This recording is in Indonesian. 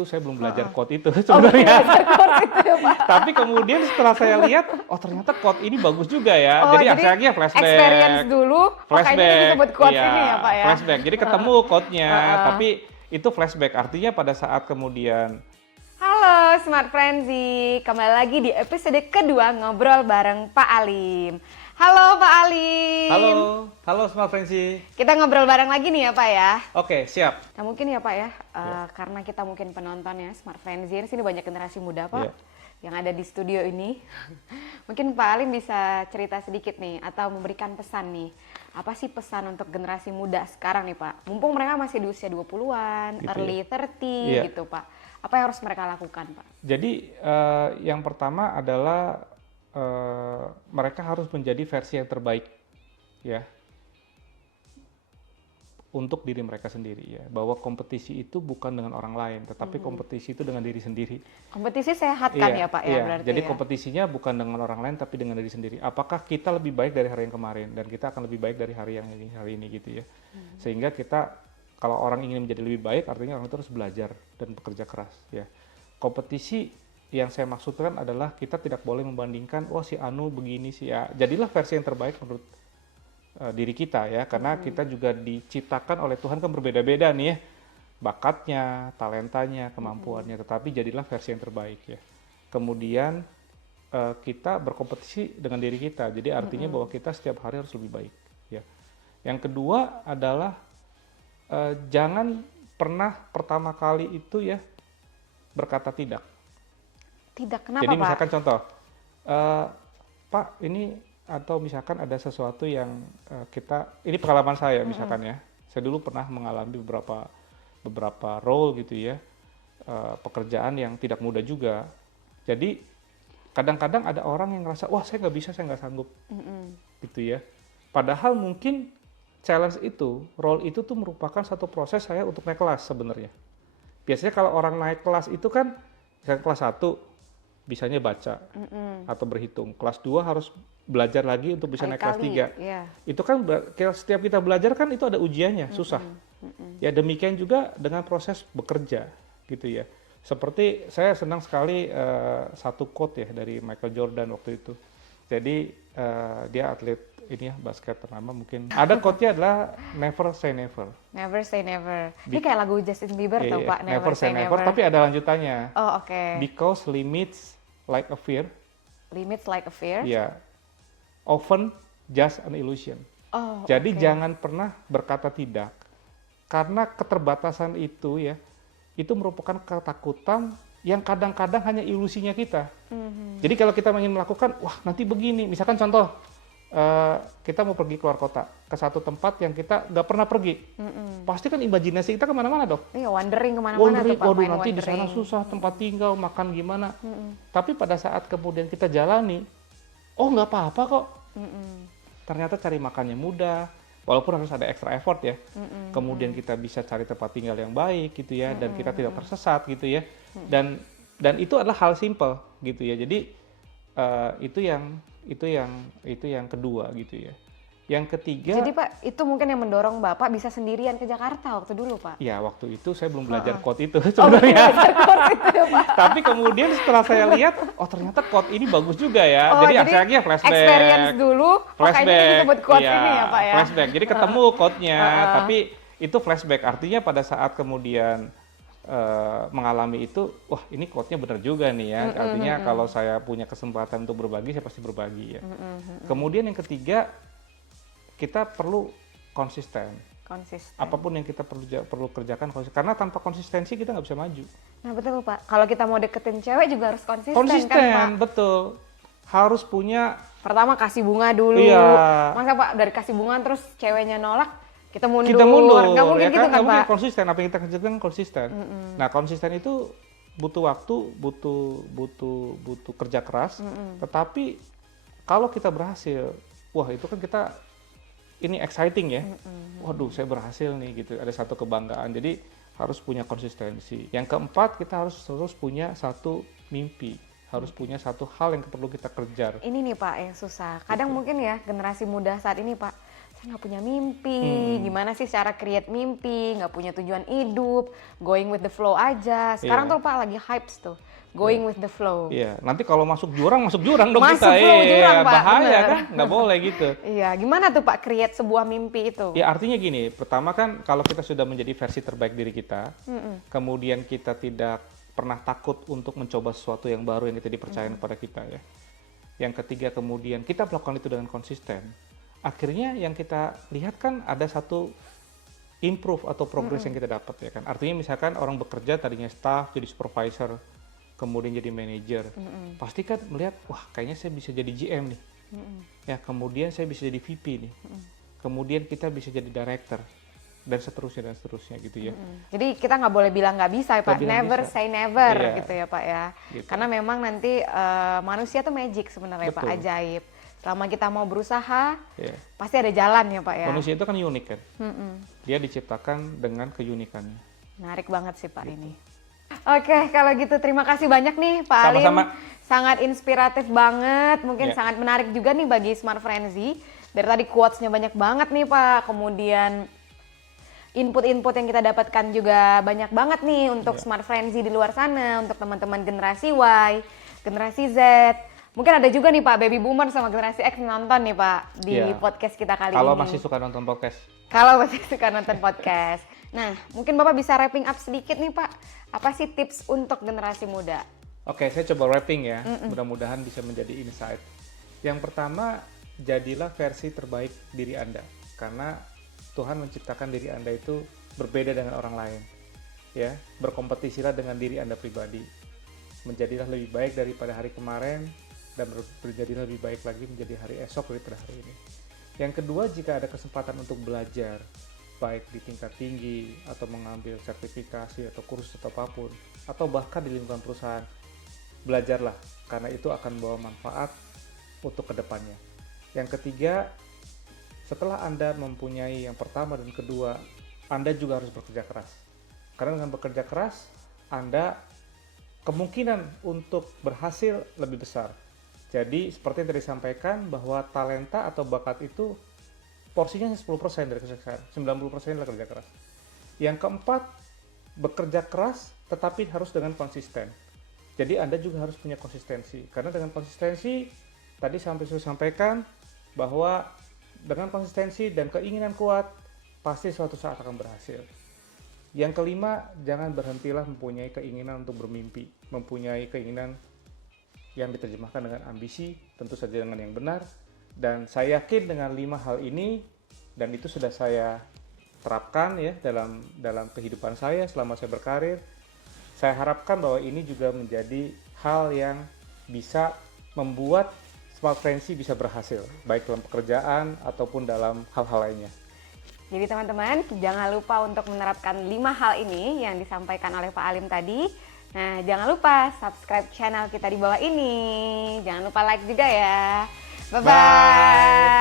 itu saya belum belajar code itu sebenarnya. Tapi kemudian setelah saya lihat, oh ternyata code ini bagus juga ya. Oh, jadi jadi akhirnya flashback. experience dulu, kayaknya ini disebut quotes iya, ini ya Pak ya? flashback. Jadi ketemu code-nya, tapi itu flashback. Artinya pada saat kemudian Halo Smart Frenzy, kembali lagi di episode kedua ngobrol bareng Pak Alim. Halo Pak Alim. Halo Smart Frenzy. Kita ngobrol bareng lagi nih ya Pak ya. Oke, siap. Nah mungkin ya Pak ya, karena kita mungkin penonton ya Smart Frenzy, sini banyak generasi muda Pak yang ada di studio ini. Mungkin Pak Alim bisa cerita sedikit nih atau memberikan pesan nih. Apa sih pesan untuk generasi muda sekarang nih Pak? Mumpung mereka masih di usia 20-an, Gitu early ya. 30 gitu Pak. Apa yang harus mereka lakukan Pak? Jadi yang pertama adalah mereka harus menjadi versi yang terbaik ya untuk diri mereka sendiri ya, bahwa kompetisi itu bukan dengan orang lain tetapi kompetisi itu dengan diri sendiri. Kompetisi sehat kan ya Pak ya berarti jadi ya? kompetisinya bukan dengan orang lain tapi dengan diri sendiri. Apakah kita lebih baik dari hari yang kemarin dan kita akan lebih baik dari hari ini gitu ya. Sehingga kita kalau orang ingin menjadi lebih baik artinya orang itu harus belajar dan bekerja keras ya. Kompetisi yang saya maksudkan adalah kita tidak boleh membandingkan si Anu begini sih ya. Jadilah versi yang terbaik menurut diri kita ya, karena kita juga diciptakan oleh Tuhan kan berbeda-beda nih ya, bakatnya, talentanya, kemampuannya, tetapi jadilah versi yang terbaik ya. Kemudian kita berkompetisi dengan diri kita, jadi artinya bahwa kita setiap hari harus lebih baik ya. Yang kedua adalah jangan pernah pertama kali itu ya berkata tidak. Tidak, kenapa Jadi Pak? misalkan contoh, Pak ini atau misalkan ada sesuatu yang ini pengalaman saya misalkan ya, saya dulu pernah mengalami beberapa role gitu ya, pekerjaan yang tidak mudah juga. Jadi kadang-kadang ada orang yang ngerasa, wah saya nggak bisa, saya nggak sanggup, gitu ya. Padahal mungkin challenge itu, role itu tuh merupakan satu proses saya untuk naik kelas sebenarnya. Biasanya kalau orang naik kelas itu kan, misalnya kelas 1, bisanya baca atau berhitung. Kelas 2 harus belajar lagi untuk bisa naik kelas 3. Yeah. Itu kan setiap kita belajar kan itu ada ujiannya, susah. Ya demikian juga dengan proses bekerja gitu ya. Seperti saya senang sekali satu quote ya dari Michael Jordan waktu itu. Jadi dia atlet ini ya basket ternama mungkin. Ada quote-nya adalah never say never. Never say never. Ini kayak lagu Justin Bieber tau Pak, Never say never. Tapi ada lanjutannya. Oh oke. Because limits like a fear. Limits like a fear. Ya. Often just an illusion. Oh, jadi jangan pernah berkata tidak. Karena keterbatasan itu ya, itu merupakan ketakutan yang kadang-kadang hanya ilusinya kita. Jadi kalau kita ingin melakukan, wah nanti begini. Misalkan contoh, kita mau pergi keluar kota ke satu tempat yang kita nggak pernah pergi, pasti kan imajinasi kita kemana-mana dong. Iya, wandering kemana-mana tuh Pak. Waduh nanti di sana susah tempat tinggal, makan gimana. Tapi pada saat kemudian kita jalani, oh nggak apa-apa kok. Ternyata cari makannya mudah, walaupun harus ada extra effort ya. Kemudian kita bisa cari tempat tinggal yang baik gitu ya, dan kita tidak tersesat gitu ya. Dan itu adalah hal simple gitu ya. Jadi itu yang kedua gitu ya. Yang ketiga. Jadi Pak, itu mungkin yang mendorong Bapak bisa sendirian ke Jakarta waktu dulu Pak? Ya waktu itu saya belum belajar code itu sebenarnya. Tapi kemudian setelah saya lihat, oh ternyata code ini bagus juga ya. Jadi akhirnya flashback. Experience dulu, kayaknya ini disebut quotes ini ya Pak ya? Flashback. Jadi ketemu code-nya, tapi itu flashback. Artinya pada saat kemudian mengalami itu, wah ini quote-nya benar juga nih ya. Artinya kalau saya punya kesempatan untuk berbagi, saya pasti berbagi ya. Kemudian yang ketiga, kita perlu konsisten. Apapun yang kita perlu kerjakan konsisten. Karena tanpa konsistensi kita nggak bisa maju. Nah betul Pak. Kalau kita mau deketin cewek juga harus konsisten kan Pak? Betul. Harus punya. Pertama kasih bunga dulu. Iya. Masa Pak dari kasih bunga terus ceweknya nolak, kita mundur. Nggak mungkin gitu kan Pak? Mungkin konsisten. Apa yang kita kerjakan konsisten. Nah konsisten itu butuh waktu, butuh kerja keras. Tetapi kalau kita berhasil, wah itu kan kita ini exciting ya. Waduh, saya berhasil nih gitu. Ada satu kebanggaan. Jadi harus punya konsistensi. Yang keempat, kita harus terus punya satu mimpi. Harus punya satu hal yang perlu kita kejar. Ini nih Pak yang susah. Kadang mungkin ya generasi muda saat ini Pak saya nggak punya mimpi, gimana sih cara create mimpi, nggak punya tujuan hidup, going with the flow aja. Sekarang tuh Pak lagi hypes tuh, going with the flow. Iya, nanti kalau masuk jurang dong Masuk kita. flow jurang, Pak, bahaya bener. kan, nggak boleh gitu. Iya, gimana tuh Pak create sebuah mimpi itu? Ya artinya gini, pertama kan kalau kita sudah menjadi versi terbaik diri kita, kemudian kita tidak pernah takut untuk mencoba sesuatu yang baru yang kita dipercayakan kepada kita ya. Yang ketiga kemudian kita melakukan itu dengan konsisten. Akhirnya yang kita lihat kan ada satu improve atau progress yang kita dapat ya kan. Artinya misalkan orang bekerja tadinya staff jadi supervisor, kemudian jadi manager, pasti kan melihat wah kayaknya saya bisa jadi GM nih, ya kemudian saya bisa jadi VP nih, kemudian kita bisa jadi director dan seterusnya gitu ya. Jadi kita nggak boleh bilang nggak bisa ya Pak, never bisa. say never Iya. gitu ya Pak ya. Gitu. Karena memang nanti manusia tuh magic sebenarnya Pak, Betul. ajaib. Selama kita mau berusaha, Ya. pasti ada jalan ya Pak ya. Manusia itu kan unik kan, dia diciptakan dengan keunikannya. Menarik banget sih Pak ini. Oke, kalau gitu terima kasih banyak nih Pak Alim. Sama-sama. Sangat inspiratif banget, mungkin Ya. sangat menarik juga nih bagi Smart Frenzy. Dari tadi quotes-nya banyak banget nih Pak, kemudian input-input yang kita dapatkan juga banyak banget nih untuk Smart Frenzy di luar sana, untuk teman-teman generasi Y, generasi Z. Mungkin ada juga nih Pak, baby boomer sama generasi X nonton nih Pak di Ya. podcast kita kali ini. Kalau masih suka nonton podcast. Kalau masih suka nonton podcast. Nah, mungkin Bapak bisa wrapping up sedikit nih Pak. Apa sih tips untuk generasi muda? Oke, saya coba wrapping ya. Mudah-mudahan bisa menjadi insight. Yang pertama, jadilah versi terbaik diri Anda. Karena Tuhan menciptakan diri Anda itu berbeda dengan orang lain. Ya, berkompetisilah dengan diri Anda pribadi. Menjadilah lebih baik daripada hari kemarin dan menjadilah lebih baik lagi menjadi hari esok daripada hari ini. Yang kedua, jika ada kesempatan untuk belajar, baik di tingkat tinggi atau mengambil sertifikasi atau kursus atau apapun, atau bahkan di lingkungan perusahaan, belajarlah karena itu akan membawa manfaat untuk kedepannya. Yang ketiga, setelah Anda mempunyai yang pertama dan kedua, Anda juga harus bekerja keras. Karena dengan bekerja keras, Anda kemungkinan untuk berhasil lebih besar. Jadi seperti yang tadi disampaikan bahwa talenta atau bakat itu porsinya 10% dari kesuksesan, 90% adalah kerja keras. Yang keempat, bekerja keras tetapi harus dengan konsisten. Jadi Anda juga harus punya konsistensi. Karena dengan konsistensi, tadi saya sampaikan bahwa dengan konsistensi dan keinginan kuat, pasti suatu saat akan berhasil. Yang kelima, jangan berhentilah mempunyai keinginan untuk bermimpi, mempunyai keinginan yang diterjemahkan dengan ambisi, tentu saja dengan yang benar. Dan saya yakin dengan 5 hal ini, dan itu sudah saya terapkan ya dalam kehidupan saya selama saya berkarir. Saya harapkan bahwa ini juga menjadi hal yang bisa membuat Smart Frenzy bisa berhasil, baik dalam pekerjaan ataupun dalam hal-hal lainnya. Jadi teman-teman, jangan lupa untuk menerapkan 5 hal ini yang disampaikan oleh Pak Alim tadi. Nah, jangan lupa subscribe channel kita di bawah ini. Jangan lupa like juga ya. Bye-bye.